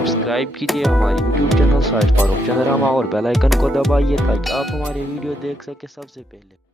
Subscribe कीजिए हमारी YouTube channel side Farooq चंद्रमा और बेल आइकन को दबाइए ताकि आप हमारे वीडियो देख सके सबसे पहले।